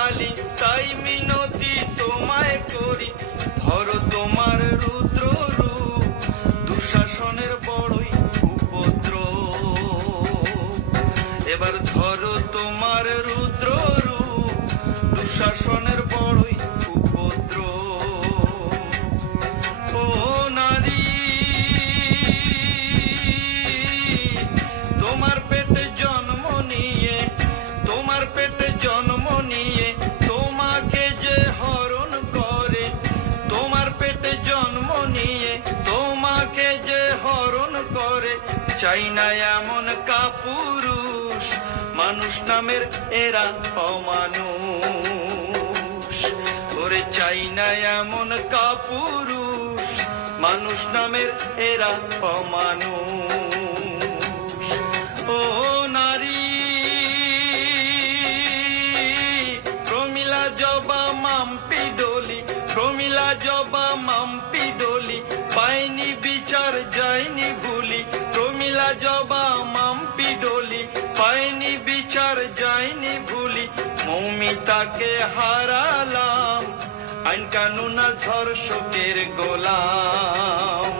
কালী, তাই মিনতি তোমায় করি, ধরো তোমার রুদ্র রূপ, দুঃশাসনের বড়ই উপদ্রব। এবার ধরো তোমার রুদ্র রূপ, দুঃশাসনের বড়ই উপদ্রব। ও নারী, তোমার পেটে জন্ম নিয়ে, তোমার পেটে জন্ম নিয়ে তোমাকে যে হরণ করে, তোমার পেটে জন্ম নিয়ে তোমাকে যে হরণ করে, চাই না এমন কাপুরুষ, মানুষ নামের এরা অমানুষ। ওরে চাই না এমন কাপুরুষ, মানুষ নামের এরা অমানুষ। ও নারী, প্রমিলা জবা মাম্পি ডলি, প্রমিলা জবা মাম্পি ডলি, পাইনি বিচার যায়নি ভুলি, প্রমিলা জবা মাম্পি ডলি, পাইনি বিচার যায়নি ভুলি। মৌমিতাকে হারালাম, আইন কানুন আর ধর্ষকের গোলাম।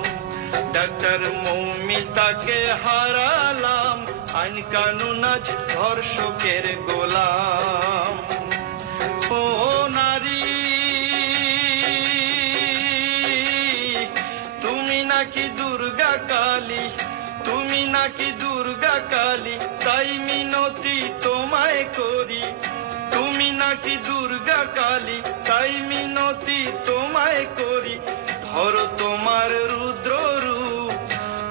ডাক্তার মৌমিতাকে হারালাম, আইন কানুন আজ ধর্ষকের গোলাম। ও নারী, তুমি নাকি দুর্গা কালী, তুমি নাকি দুর্গা কালী, তাই মিনতি তোমায় করি। তুমি নাকি দুর্গা কালী, তাই মিনতি তোমায় করি, ধরো তোমার রুদ্র রূপ,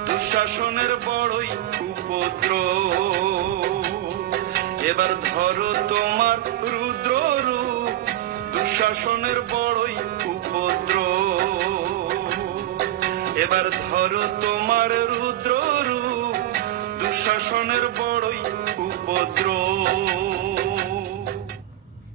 দুঃশাসনের বড়ই উপদ্রব। এবার ধরো তোমার রুদ্র রূপ, দুঃশাসনের বড়ই উপদ্রব। এবার ধরো তোমার রুদ্র রূপ, দুঃশাসনের বড়ই উপদ্রব।